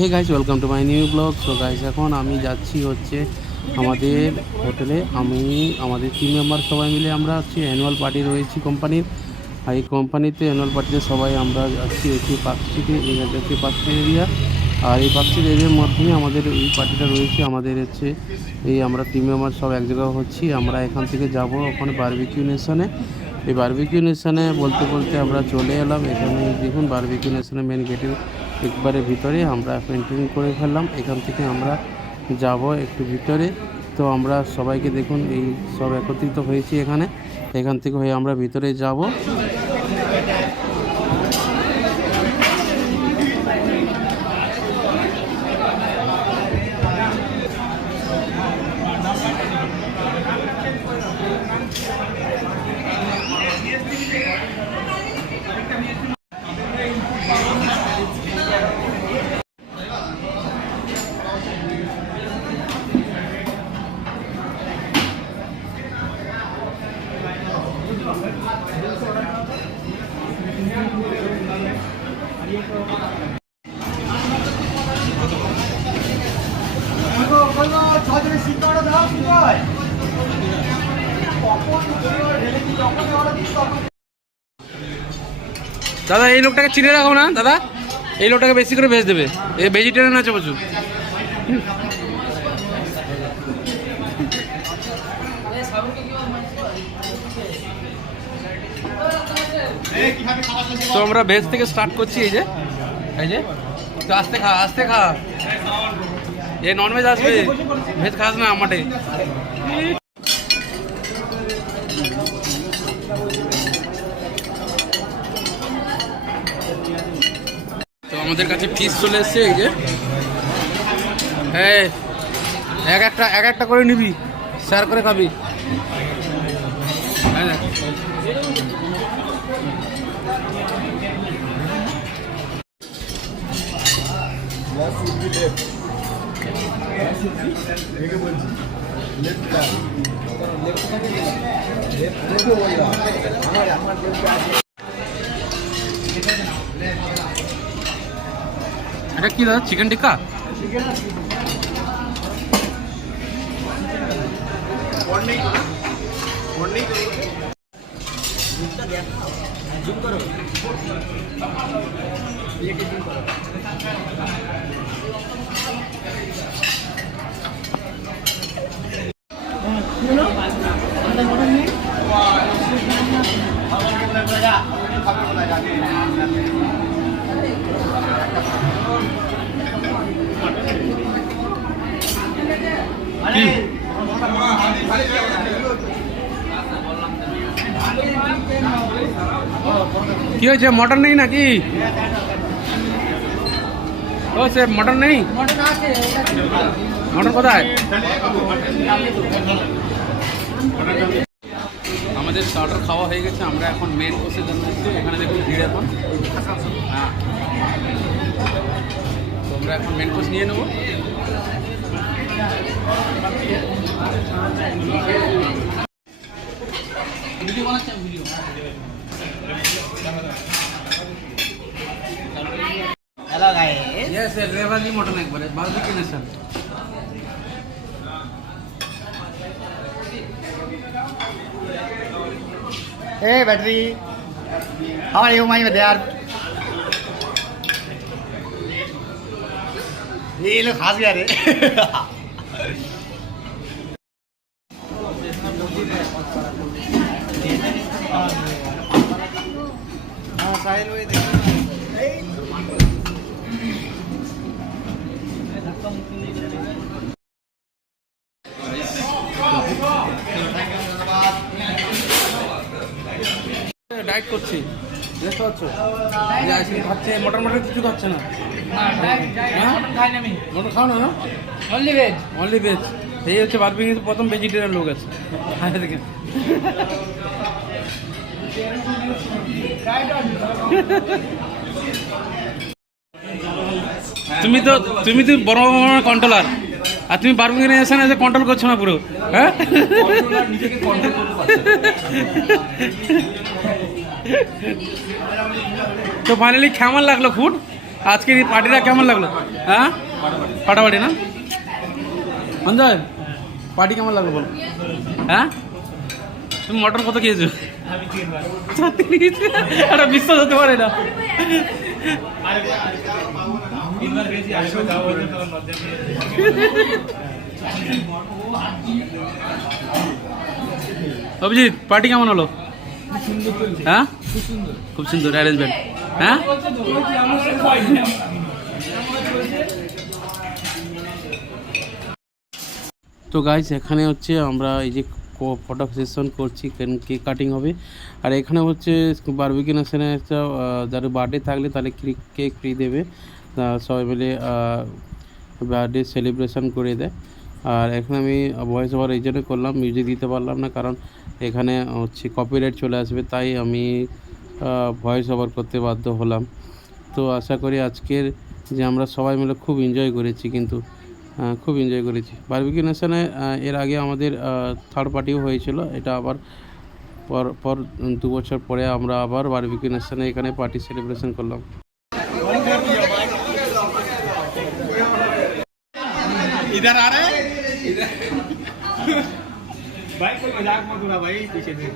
Hey guys, welcome to my new blog. So guys, এখন আমি যাচ্ছি হচ্ছে আমাদের হোটেলে। আমাদের টিম মেম্বার সবাই মিলে আমরা হচ্ছে অ্যানুয়াল পার্টি রয়েছি কোম্পানির। আর এই কোম্পানিতে অ্যানুয়াল পার্টিতে সবাই আমরা যাচ্ছি হচ্ছে পার্কস্ট্রিটে। এই হচ্ছে পার্কস্ট্রিট এরিয়া। আর এই পার্কস্ট্রিট এরিয়ার মধ্যেই আমাদের এই পার্টিটা রয়েছে। আমাদের হচ্ছে আমরা টিম মেম্বার সব এক জায়গায় হচ্ছি। আমরা এখান থেকে যাব ওখানে বারবিকিউ নেশনে। এই বারবিকিউ নেশনে বলতে বলতে আমরা চলে এলাম। এখানে দেখুন, বারবিকিউ নেশনের মেন গেটের একবারে ভিতরে আমরা পেন্টিং করে ফেললাম। এখান থেকে আমরা যাব একটু ভিতরে। তো আমরা সবাইকে দেখুন, এই সব একত্রিত হয়েছি এখান থেকে হয়ে আমরা ভিতরে যাব। দাদা, এই লোকটাকে চিনে রাখো না দাদা, এই লোকটাকে বেশি করে ভেজ দেবে। এই ভেজিটেরিয়ান আছে প্রচুর। তো আমরা ভেজ থেকে স্টার্ট করছি। এই যে তো আস্তে খা। এ ননভেজ আসবে, ভেজ খাস না আমাটে। তো আমাদের কাছে ফিস চলে এসছে। এই যে হ্যাঁ, এক একটা করে নিবি, শেয়ার করে খাবি। হ্যাঁ, এটা কি দাদা? চিকেন টিক্কা? কি হয়েছে? মটন নেই নাকি? ও সে মটন নেই? মটন কোথায়? আমাদের স্টার্টার খাওয়া হয়ে গেছে। আমরা এখন মেন কোর্সের জন্য এখানে দেখুন ভিড় এখন। হ্যাঁ, তো আমরা এখন মেন কোর্স নিয়ে নেবো। ভিডিও বানাচ্ছি আমি, ভিডিও। হ্যালো গাইস, यस রেভালি মটন একবারে Barbeque Nation. Hey battery, how are you my dear? ये लोग खास गया रे। हाँ साहिल भाई देखो। ডায়েট করছি, দেখতে পাচ্ছ? আইসক্রিম খাচ্ছে, মটন কিছু খাচ্ছে না। মটন খাও না? Only veg. এই হচ্ছে বারবিকিউ প্রথম ভেজিটেরিয়ান লোক আছে। দেখেন, তুমি তো বড় কন্ট্রোলার, আর তুমি বারবিকিউ নেশনে এসে কন্ট্রোল করছো না পুরো। হ্যাঁ, তো ফাইনালি কেমন লাগলো ফুড? আজকের এই পার্টিটা কেমন লাগলো? হ্যাঁ, ফাটাফাটি না সঞ্জয়? পার্টি কেমন লাগলো বলো? হ্যাঁ, তুমি মটন কত খেয়েছো? একটা বিশ্বাস হতে পারে না। অভিজিৎ, পার্টি কেমন হলো? হ্যাঁ, খুব সুন্দর অ্যারেঞ্জমেন্ট। হ্যাঁ, তো গাইস এখানে হচ্ছে আমরা এই যে ফটো সেশন করছি, কেক কাটিং হবে। আর এখানে হচ্ছে বারবিকিউ নেশনে একটা যার বার্থডে থাকলে তাহলে কেক ফ্রি দেবে, সবাই মিলে বার্থডে সেলিব্রেশন করে দেয়। আর এখানে আমি ভয়েস ওভার এই জন্য করলাম, মিউজিক দিতে পারলাম না, কারণ এখানে হচ্ছে কপিরাইট চলে আসবে, তাই আমি ভয়েস ওভার করতে বাধ্য হলাম। তো আশা করি আজকের যে আমরা সবাই মিলে খুব এনজয় করেছি, কিন্তু খুব এনজয় করেছি বারবিকিউ নেশনে। এর আগে আমাদের থার্ড পার্টিও হয়েছিল, এটা আবার পর 2 বছর পরে আমরা আবার বারবিকিউ নেশনে এখানে পার্টি সেলিব্রেশন করলাম। इधर आ रहे हैं इधर भाई कोई मजाक मत उड़ा भाई पीछे से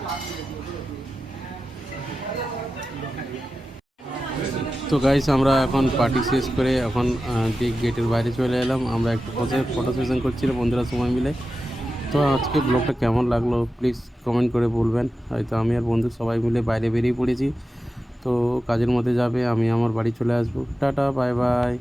তো গাইস আমরা এখন পার্টি শেষ করে এখন গেটের বাইরে চলে এলাম। আমরা একটু ফটো সেশন করছিলাম বন্ধুরা সময় মিলে। তো আজকে ব্লগটা কেমন লাগলো প্লিজ কমেন্ট করে বলবেন। হয়তো আমি আর বন্ধু সবাই মিলে বাইরে বেরিয়ে পড়েছি, তো কাজের মধ্যে যাবে, আমি আমার বাড়ি চলে আসবো। Tata, bye bye.